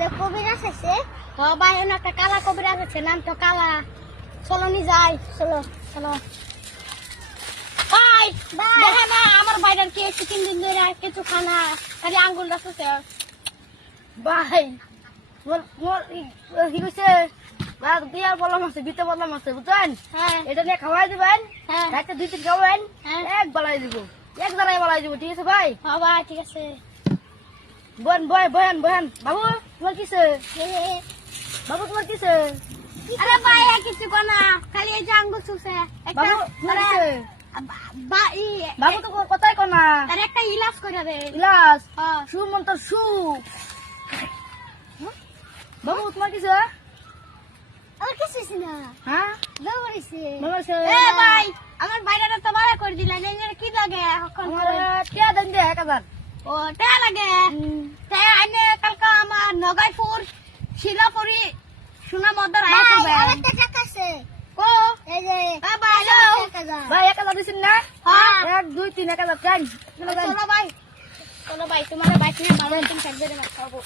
বলে কবিরাজ আছে ভাই ওনা একটা কালা কবিরাজ আছে নাম তো কালা চলো নি যাই চলো চলো ভাই দেখা না আমার বাইরের কি একটু 3 দিন ধরে কিছু খানা খালি আঙ্গুল রাখছে ভাই মোর মোর কি কইছে বাদ বিয়ার বললাম আছে বিতে বললাম আছে বুঝছেন হ্যাঁ এটা নিয়ে খাওয়াই দিবেন হ্যাঁ রাতে 2-3 খাবেন এক বলাই দিব এক দাঁড়াই বলাই দিব ঠিক আছে ভাই হ্যাঁ ভাই ঠিক আছে বন বন বাবু তোমার কিছে বাবু তোমার কিছে আরে ভাই কিছু কোনা খালি এই যে আঙ্গুল চুষে একটা বাবু তো কথাই কোনা তার একটা ইলাজ করে দে ইলাজ সু মন্ত্র সু বাবু তোমার কিছে আর কিছু না হ্যাঁ দৌড়াইছে এ ভাই আমার বাইরেটা তো ভাড়া করে দিলেন এর কি লাগে এখন কে দেন দে 1000 ও টা লাগে তে আইনে কালকা আমার নগাইপুর শিলাপুরি সোনা মদর আয়া করবে আরেকটা টাকা আছে ও এই যে ভাই 1000 দিছেন না হ্যাঁ 1 2 3 1000 চাই চলো ভাই তোমার বাইক নিয়ে ভালো একদিন থাকবে না খাবো